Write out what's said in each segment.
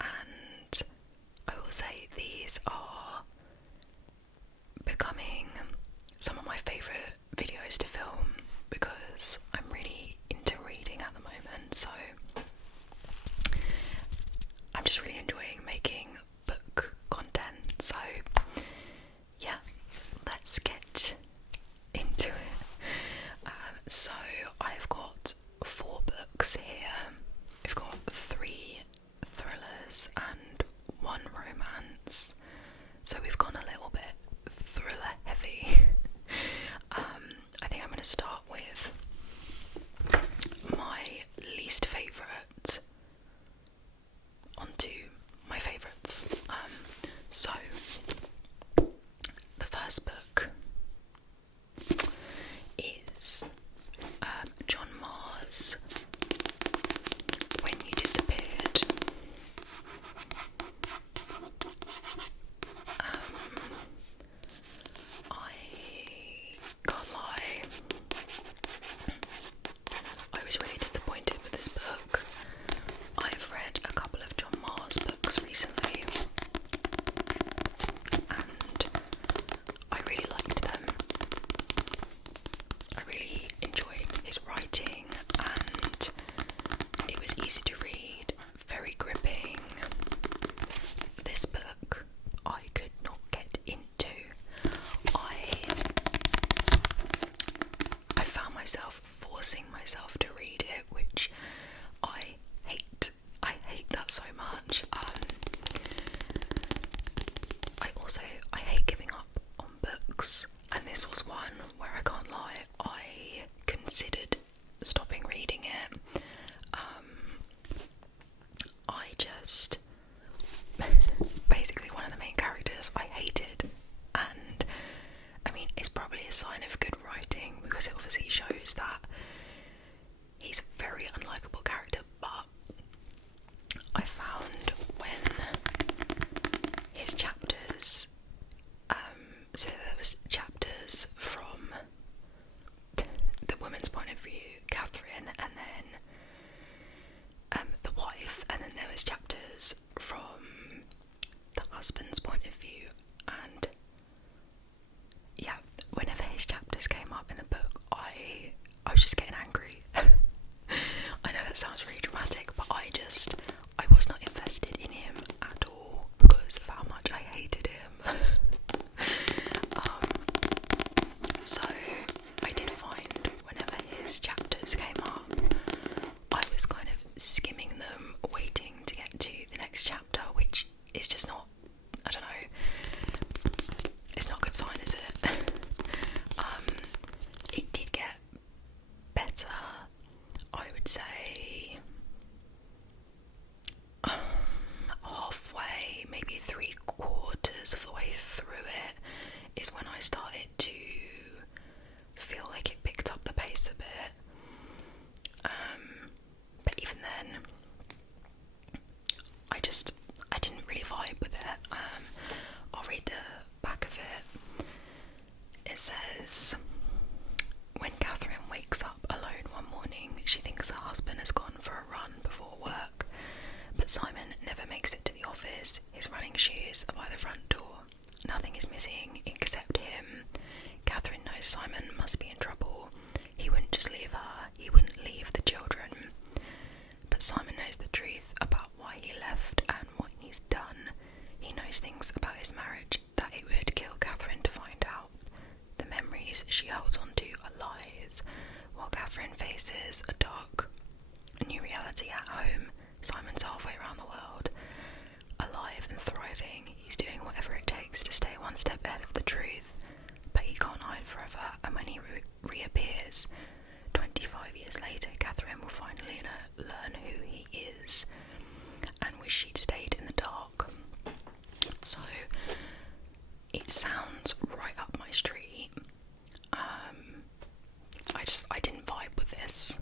and I will say these are becoming some of my favourite videos to film because I'm really into reading at the moment, so I'm just really enjoying making book content. So yeah, let's get into it. So I've got 4 books here. We've got 3 thrillers and 1 romance, so we've gone a little bit thriller heavy. I think I'm going to start with my least favourite onto my favourites. So the first book is John Marr's When You Disappeared. I can't lie, I was really disappointed with this book. I've read a couple of John Marr's books recently and I really liked them. I really enjoyed his writing and it was easy to read, very gripping. This book I could not get into. I found myself forcing myself to read it, which I hate. I hate that so much. I hate giving up on books, and this was one where I can't lie, I considered stopping reading it. I just basically one of the main characters I hated, and I mean it's probably a sign of good writing because it obviously shows that he's a very unlikable character, but I found when his chapters, so there was chapters from the woman's point of view, Catherine, and then the wife, and then there was chapters from the husband's point of view, and yeah, whenever his chapters came up in the book, I was just getting angry. I know that sounds really dramatic, but I was not invested in him at all because of how much I hated him. So I did find whenever his chapters came up, I was kind of skimming them, waiting to get to the next chapter, which is just not, I don't know, it's not a good sign, is it? It did get better, I would say, halfway, maybe 3/4 of the way through it is when I started to feel like it picked up the pace a bit. But even then, I didn't really vibe with it. I'll read the back of it. It says, when Catherine wakes up alone one morning, she thinks her husband has gone for a run before work, but Simon never makes it to the office. His running shoes are by the front door. Nothing is missing except him. Catherine knows Simon must be in trouble. He wouldn't just leave her, he wouldn't leave the children. But Simon knows the truth about why he left and what he's done. He knows things about his marriage that it would kill Catherine to find out. The memories she holds on to are lies, while Catherine faces a new reality at home. Simon's halfway around the world, alive and thriving. He's doing whatever it takes to stay one step ahead of the truth, but he can't hide forever, and when he reappears 25 years later, Catherine will finally learn who he is and wish she'd stayed in the dark. So it sounds right up my street. I didn't vibe with this.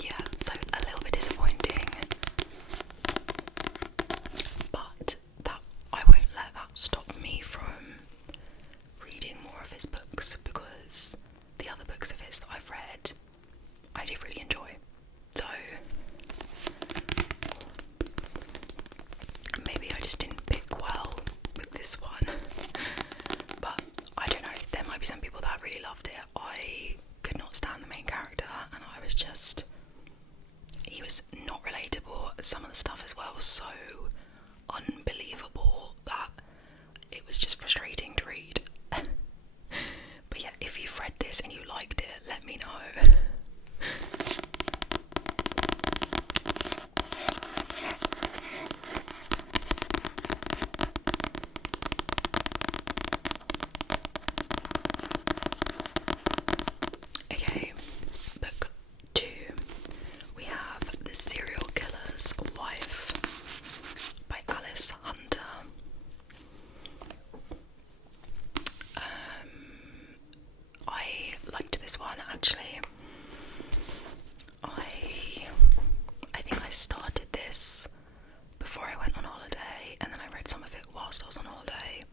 Yeah, so a little bit disappointing, but that I won't let that stop me from reading more of his books, because the other books of his that I've read I did really enjoy. So some of the stuff as well was so unbelievable that it was just frustrating to read. But yeah, if you've read this and you liked it, let me know. Okay, book 2. We have The Serial Killer's Wife by Alice Hunter. I liked this one actually. I think I started this before I went on holiday, and then I read some of it whilst I was on holiday.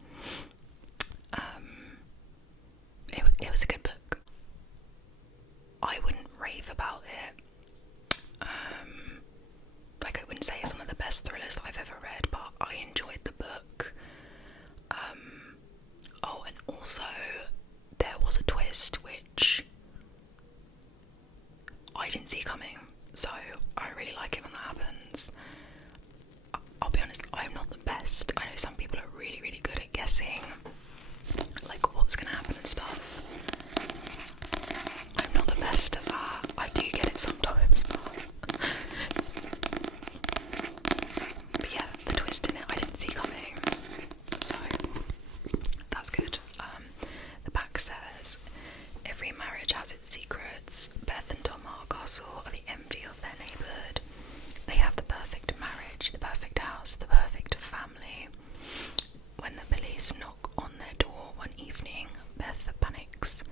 It was a good book. I wouldn't rave about it. Like, I wouldn't say it's one of the best thrillers that I've ever read, but I enjoyed the book. Oh, and also there was a twist which I didn't see coming, so I really like it when that happens. I'll be honest, I'm not the best. I know some people are really, really good at guessing, like, what's gonna happen and stuff. I'm not the best at that. I do get it sometimes, but yeah, the twist in it I didn't see coming, so that's good. The back says, every marriage has its secrets. Beth and Tom Hardcastle are the envy of their neighbourhood. They have the perfect marriage, the perfect house, the perfect family. When the police knock on their door one evening, Beth panics.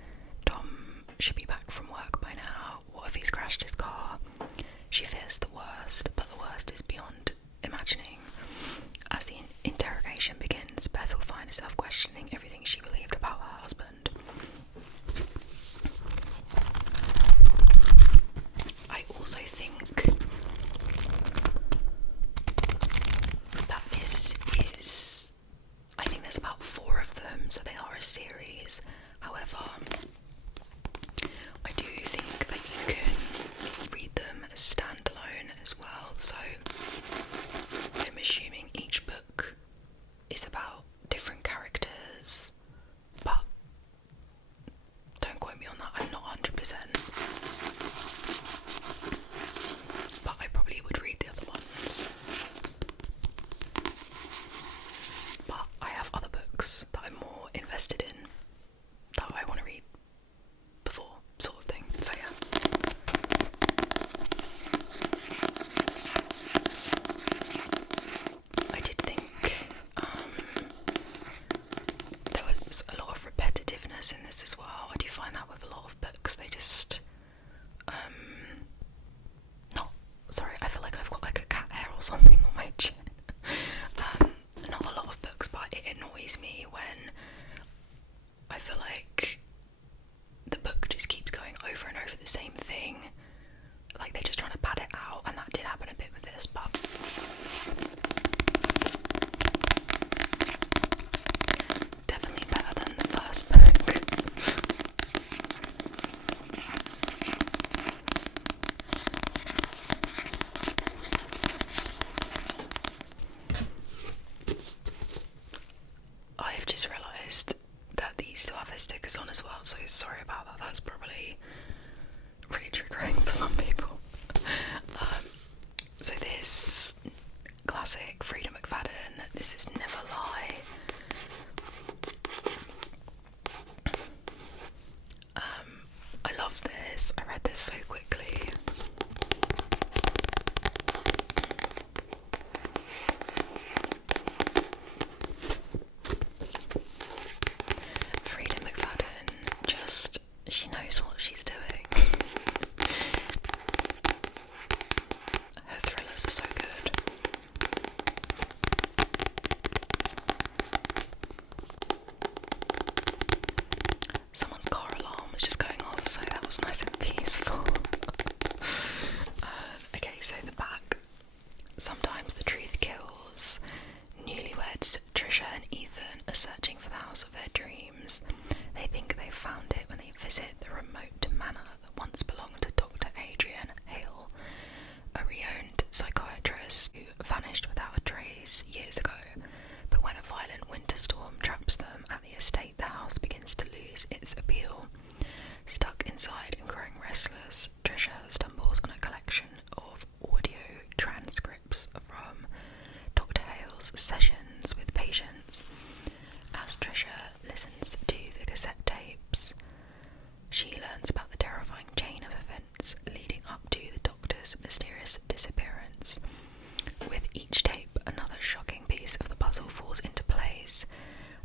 Tom should be back from work by now. What if he's crashed his car? She fears the worst, but the worst is beyond imagining. As the interrogation begins, Beth will find herself questioning everything she believed about her husband. I also think that this is, I think there's about 4 of them, so they are a series. However, I do think that you can read them as standalone as well, so I'm assuming each book is about different characters, but don't quote me on that, I'm not 100%. But I probably would read the other ones. But I have other books that I'm more invested in, that I want to read before, sort of thing, so yeah. I did think there was a lot of repetitiveness in this as well. I do find that with a lot of books, they just not, sorry, I feel like I've got like a cat hair or something on my chin. Not a lot of books, but it annoys me when I feel like the book just keeps going over and over the same thing, like they're just trying to pad it out, and that did happen a bit with this, but definitely better than the first book. I've just realised that these still have their stickers on as well, so sorry about that. That's probably really triggering for some people. So this classic Frida McFadden, this is Never Lie. I love this. I read this so quickly. Frida McFadden, just, she knows what she's doing. Her thrillers are so good. Someone's car alarm was just going off, so that was nice and peaceful. Okay, so the back. Sometimes the truth kills. Newlyweds Trisha and Ethan are searching for the house of their dreams. They think they've found it when they visit the remote manor that once belonged to Dr. Adrian Hale, a renowned psychiatrist estate, the house begins to lose its appeal. Stuck inside and growing restless, Trisha stumbles on a collection of audio transcripts from Dr. Hale's sessions with patients. As Trisha listens to the cassette tapes, she learns about the terrifying chain of events leading up to the doctor's mysterious disappearance. With each tape, another shocking piece of the puzzle falls into place,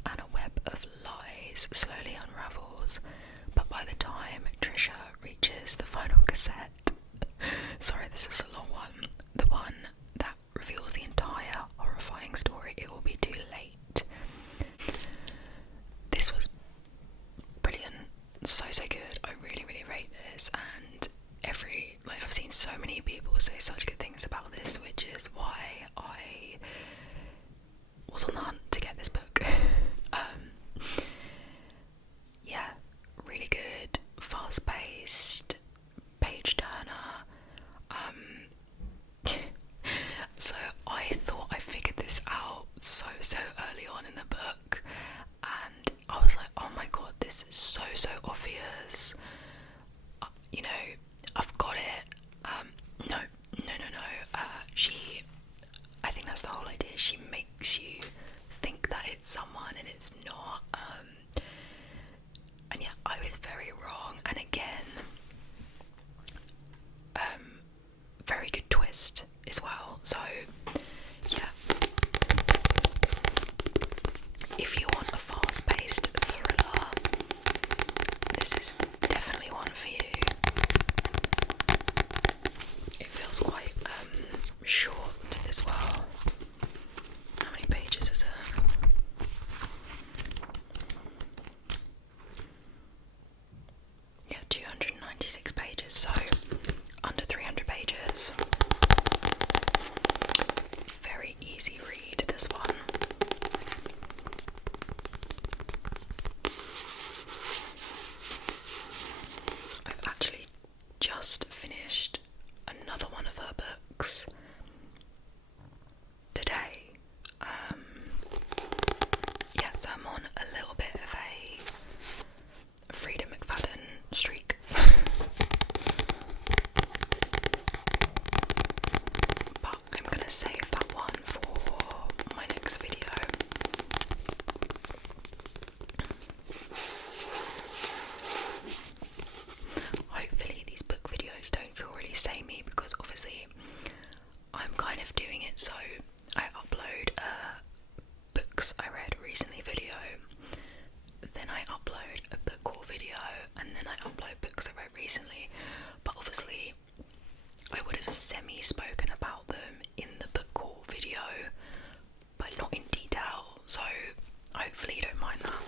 and a web of lies slowly unravels. But by the time Trisha reaches the final cassette, sorry, this is a long one, the one that reveals the entire horrifying story, it will be too late. This was brilliant, so good. I really rate this, and I've seen so many people say such good things about this, which is why I was on the hunt to get this book. Yeah, really good, fast-paced, page-turner. So I thought I figured this out so early on in the book, and I was like, oh my god, this is so obvious. I've got it. No. I think that's the whole idea. She makes you think that it's someone and it's not. And yeah, I was very wrong. And again, very good twist as well. So yeah, if you want a fast-paced thriller, this is definitely one for you. It feels quite short as well. How many pages is it? Yeah, 296 pages, so under 300 pages. Very easy read, this one. I've actually just finished another one of her books today. Yeah, so I'm on a little bit of a Frida McFadden streak. But I'm gonna save that one for my next video. Hopefully these book videos don't feel really samey, because obviously I'm kind of doing it so I upload a books I read recently video, then I upload a book haul video, and then I upload books I read recently. But obviously I would have semi-spoken about them in the book haul video, but not in detail, so hopefully you don't mind that.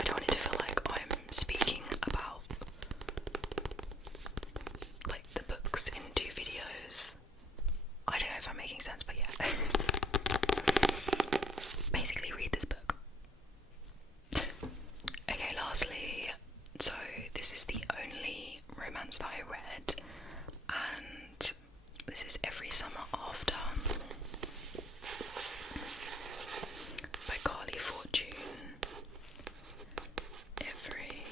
I don't want it to feel like I'm speaking about like the books in two videos. I don't know if I'm making sense, but yeah. Basically read this book. Okay, lastly, so this is the only romance that I read, and this is Every Summer After by Carly Fortune. Every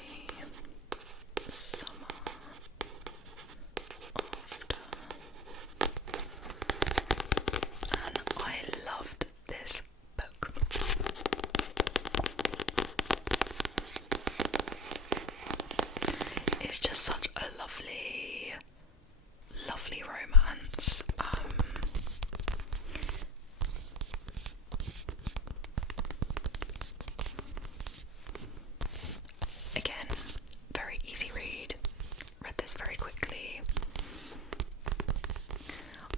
Summer After. And I loved this book. It's just such a lovely romance. Again, very easy read. Read this very quickly.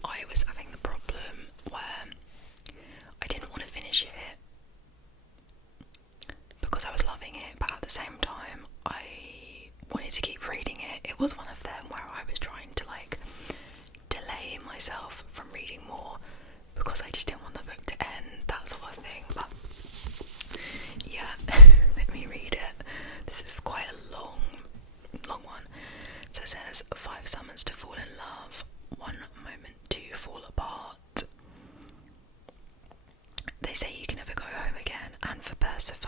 I was having the problem where I didn't want to finish it because I was loving it, but at the same time I wanted to keep reading it. It was one of them where I was trying to delay myself from reading more because I just didn't want the book to end, that sort of thing. But yeah, let me read it. This is quite a long one. So it says 5 summers to fall in love, 1 moment to fall apart. They say you can never go home again, and for perseverance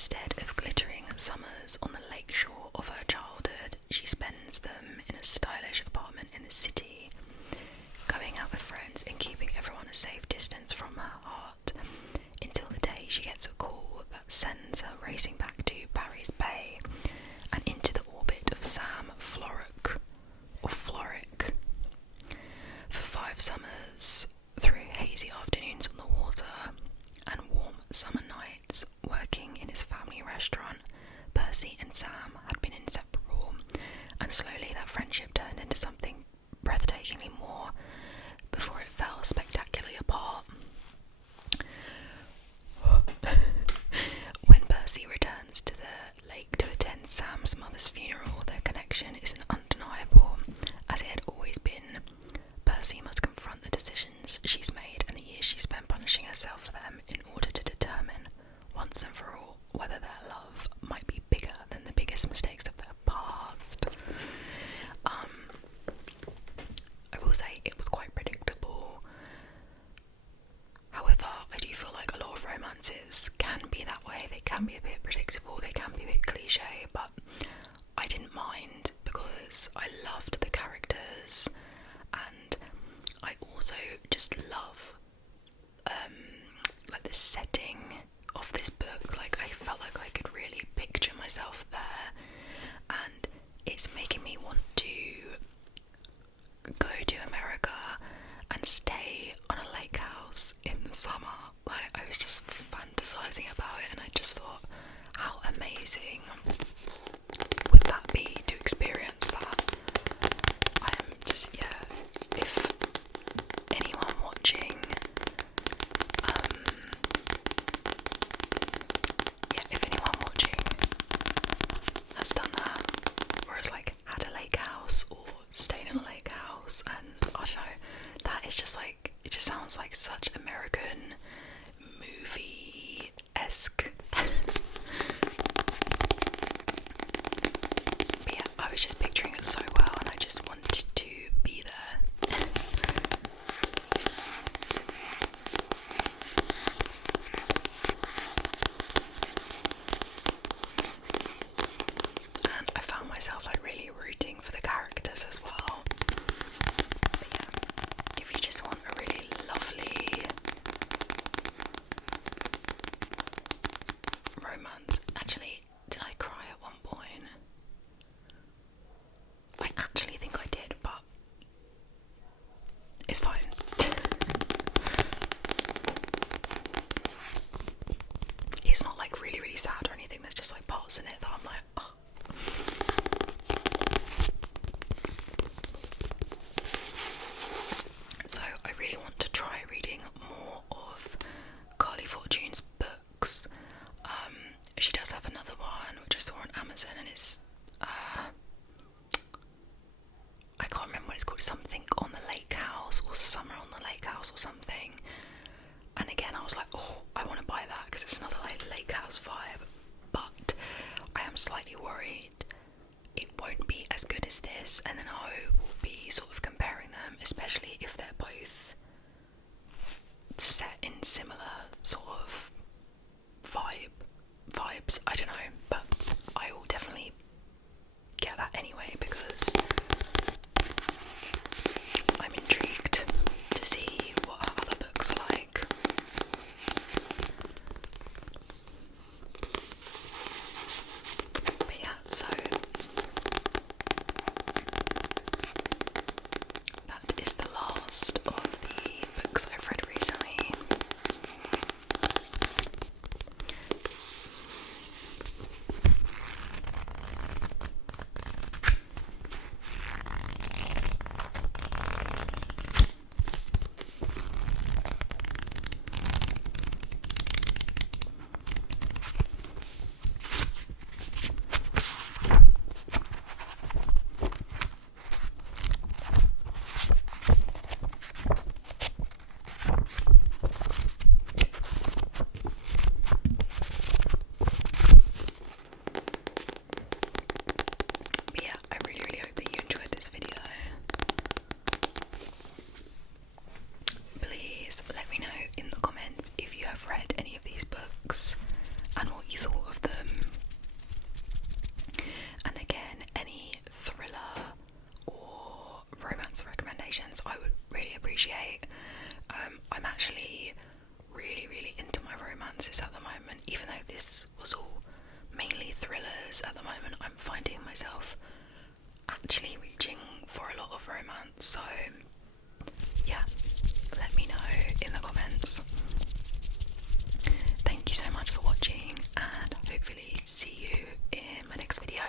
instead of glittering summers on the lakeshore of her childhood, she spends them in a stylish apartment in the city, going out with friends and keeping everyone a safe distance from her heart, until the day she gets a call that sends her racing back to Barry's Bay and into the orbit of Sam Florrick, or Florrick. For 5 summers, through hazy afternoons on the water and warm summer nights working in his family restaurant, Percy and Sam had been inseparable, and slowly that friendship turned into something breathtakingly more before it fell spectacularly apart. When Percy returns to the lake to attend Sam's mother's funeral, their connection is undeniable, as it had always been. Percy must confront the decisions she's made and the years she spent punishing herself for them in order to determine, once and for all, whether their love might be bigger than the biggest mistakes of their past. I will say it was quite predictable. However, I do feel like a lot of romances can be that way. They can be a bit predictable, they can be a bit cliche, but I didn't mind because I loved the characters, and I also just love like the setting of this book. Like, I felt like I could really picture myself there, and it's making me want to go to America and stay on a lake house in the summer. Like, I was just fantasizing about it, and I just thought, how amazing would that be to experience that? I am just, if anyone watching, if anyone watching has done that, or has like had a lake house or stayed in a lake house, and I don't know, that is just like, it just sounds like such American movie-esque. But yeah, I was just picturing it so well, and I just wanted to be there. And I found myself like really rooting for the characters as well. But yeah, if you just want a really lovely romance. Actually, did I cry at one point? I actually think I did, but it's fine. It's not like really, really sad or anything. There's just like parts in it that I'm like, oh. So I really want to try reading more of Carly Fortune's books. She does have another one which I saw on Amazon, and it's I can't remember what it's called, something on the lake house or Summer on the Lake House or something. And again, I was like, oh, I want to buy that because it's another like lake house vibe, but I am slightly worried it won't be as good as this, and then I will be sort of comparing them, especially if they're both set in similar sort of vibes. I don't know, but I will definitely get that anyway because I'm intrigued to see what her other books are like. But yeah, so that is the last of the books I've read recently. appreciate. I'm actually really into my romances at the moment, even though this was all mainly thrillers. At the moment I'm finding myself actually reaching for a lot of romance, so yeah, let me know in the comments. Thank you so much for watching, and hopefully see you in my next video.